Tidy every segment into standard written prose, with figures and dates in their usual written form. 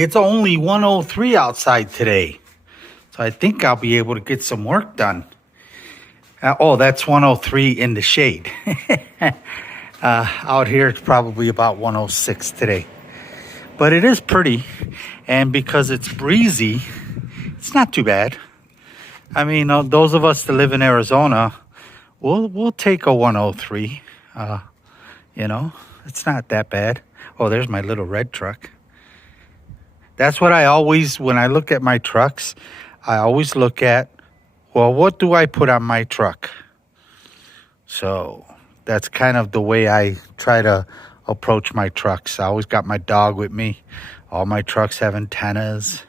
Hey, it's only 103 outside today. So I think I'll be able to get some work done. Oh, that's 103 in the shade. Out here, it's probably about 106 today. But it is pretty. And because it's breezy, it's not too bad. I mean, those of us that live in Arizona, we'll take a 103. You know, it's not that bad. Oh, there's my little red truck. That's what I always, when I look at my trucks, I always look at, well, what do I put on my truck? So that's kind of the way I try to approach my trucks. I always got my dog with me. All my trucks have antennas.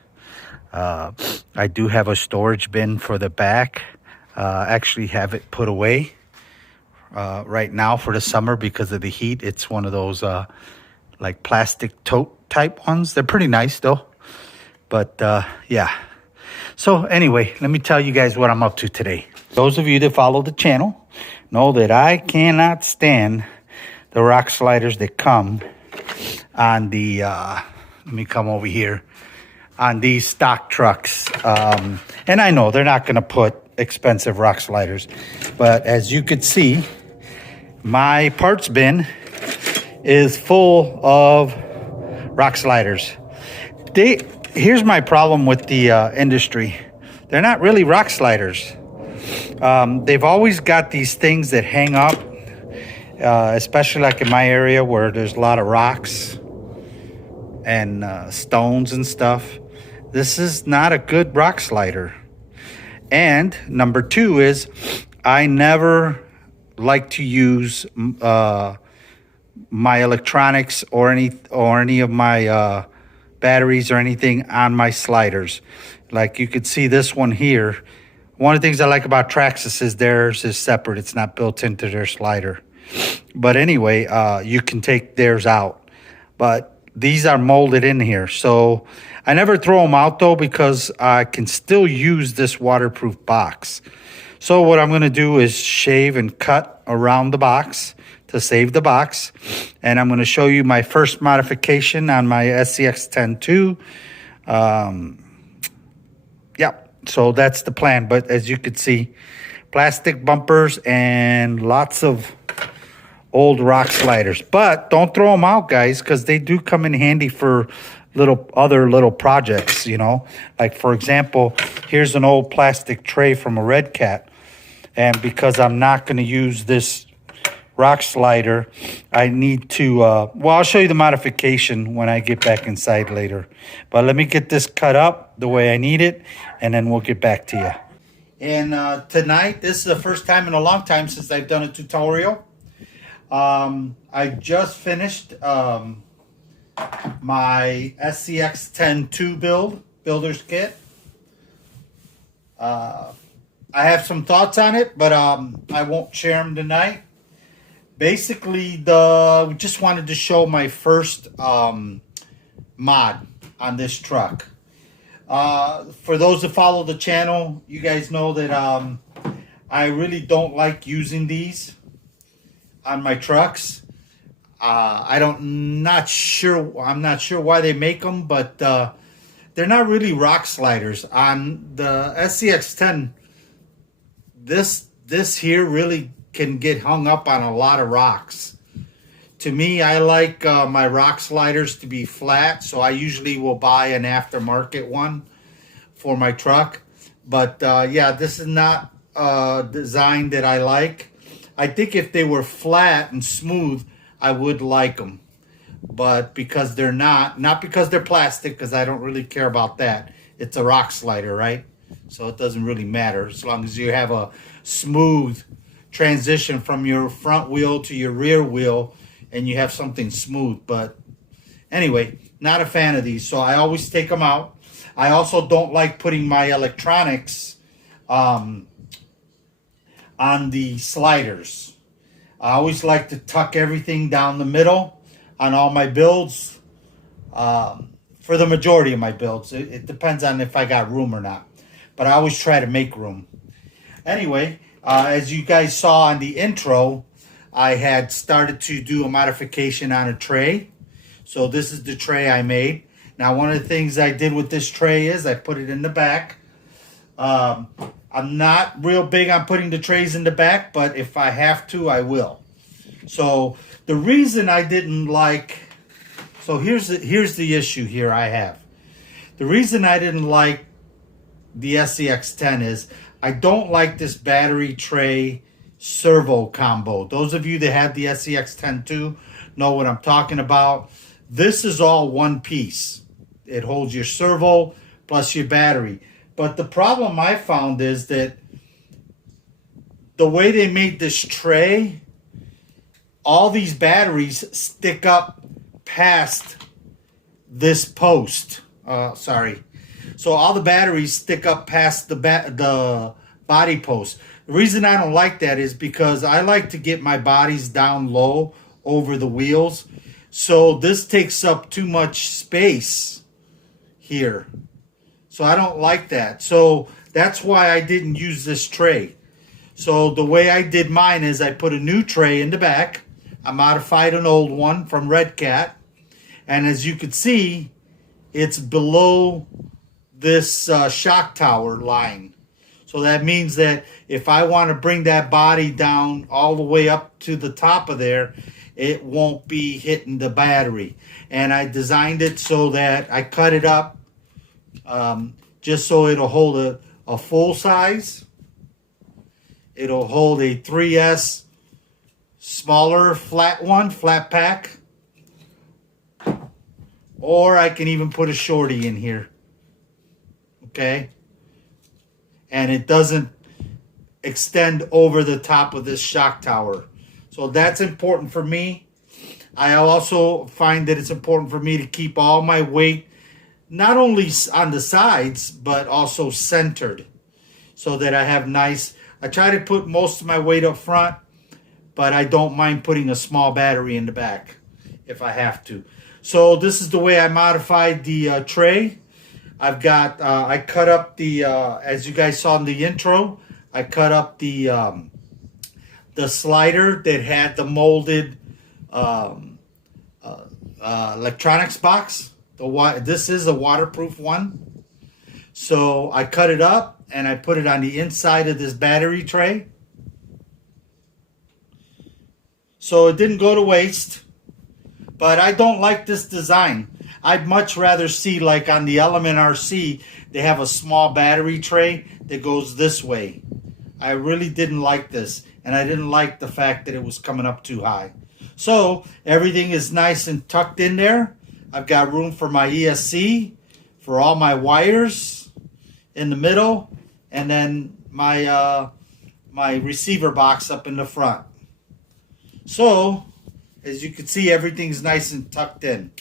I do have a storage bin for the back. Actually have it put away right now for the summer because of the heat. It's one of those like plastic tote type ones. They're pretty nice though. But yeah. So anyway, let me tell you guys what I'm up to today. Those of you that follow the channel know that I cannot stand the rock sliders that come on the, let me come over here, on these stock trucks. And I know they're not going to put expensive rock sliders. But as you could see, my parts bin is full of rock sliders. Here's my problem with the industry. They're not really rock sliders. They've always got these things that hang up, especially like in my area where there's a lot of rocks and stones and stuff. This is not a good rock slider. And number two is I never like to use my electronics or any of my batteries or anything on my sliders. Like you could see this one here. One of the things I like about Traxxas is theirs is separate. It's not built into their slider. But anyway, you can take theirs out. But these are molded in here. So I never throw them out though because I can still use this waterproof box. So what I'm going to do is shave and cut around the box to save the box. And I'm going to show you my first modification on my Scx10II. Yeah, so that's the plan. But as you can see, plastic bumpers and lots of old rock sliders. But don't throw them out, guys, because they do come in handy for other little projects, you know. Like, for example, here's an old plastic tray from a Red Cat. And because I'm not going to use this rock slider, I need to, well, I'll show you the modification when I get back inside later. But let me get this cut up the way I need it, and then we'll get back to you. And tonight, this is the first time in a long time since I've done a tutorial. I just finished my Scx10II builder's kit. I have some thoughts on it, but I won't share them tonight. Basically, just wanted to show my first mod on this truck. For those that follow the channel, you guys know that I really don't like using these on my trucks. I'm not sure why they make them, but they're not really rock sliders. On the Scx10, this here really can get hung up on a lot of rocks. To me, I like my rock sliders to be flat, so I usually will buy an aftermarket one for my truck. But yeah, this is not a design that I like. I think if they were flat and smooth, I would like them. But because they're not because they're plastic, because I don't really care about that. It's a rock slider, right? So it doesn't really matter as long as you have a smooth transition from your front wheel to your rear wheel and you have something smooth. But anyway, not a fan of these, so I always take them out. I also don't like putting my electronics on the sliders. I always like to tuck everything down the middle on all my builds. For the majority of my builds, it depends on if I got room or not, but I always try to make room. Anyway, as you guys saw on the intro, I had started to do a modification on a tray. So this is the tray I made. Now, one of the things I did with this tray is I put it in the back. I'm not real big on putting the trays in the back, but if I have to, I will. So the reason I didn't like, so here's the issue here I have. The reason I didn't like the Scx10 is I don't like this battery tray servo combo. Those of you that have the Scx10II know what I'm talking about. This is all one piece. It holds your servo plus your battery. But the problem I found is that the way they made this tray, all these batteries stick up past this post. So all the batteries stick up past the body post. The reason I don't like that is because I like to get my bodies down low over the wheels. So this takes up too much space here. So I don't like that. So that's why I didn't use this tray. So the way I did mine is I put a new tray in the back. I modified an old one from Red Cat. And as you can see, it's below this shock tower line. So that means that if I want to bring that body down all the way up to the top of there, it won't be hitting the battery. And I designed it so that I cut it up just so it'll hold a full size. It'll hold a 3S smaller flat pack. Or I can even put a shorty in here. Okay? And it doesn't extend over the top of this shock tower. So that's important for me. I also find that it's important for me to keep all my weight not only on the sides, but also centered. So that I have nice... I try to put most of my weight up front, but I don't mind putting a small battery in the back if I have to. So this is the way I modified the tray. I've got, I cut up the, as you guys saw in the intro, I cut up the slider that had the molded electronics box. This is a waterproof one. So I cut it up and I put it on the inside of this battery tray. So it didn't go to waste. But I don't like this design. I'd much rather see, like on the Element RC, they have a small battery tray that goes this way. I really didn't like this. And I didn't like the fact that it was coming up too high. So everything is nice and tucked in there. I've got room for my ESC, for all my wires in the middle, and then my my receiver box up in the front. So, as you can see, everything's nice and tucked in.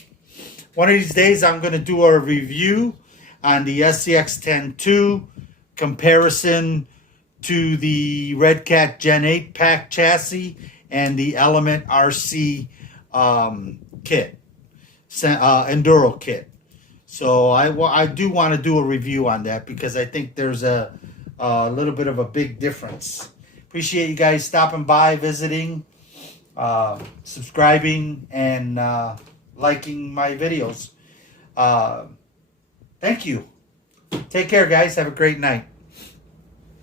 One of these days, I'm going to do a review on the Scx10II comparison to the Red Cat Gen 8 pack chassis and the Element RC kit, Enduro kit. So I do want to do a review on that because I think there's a little bit of a big difference. Appreciate you guys stopping by, visiting, subscribing, and liking my videos. Thank you. Take care, guys. Have a great night.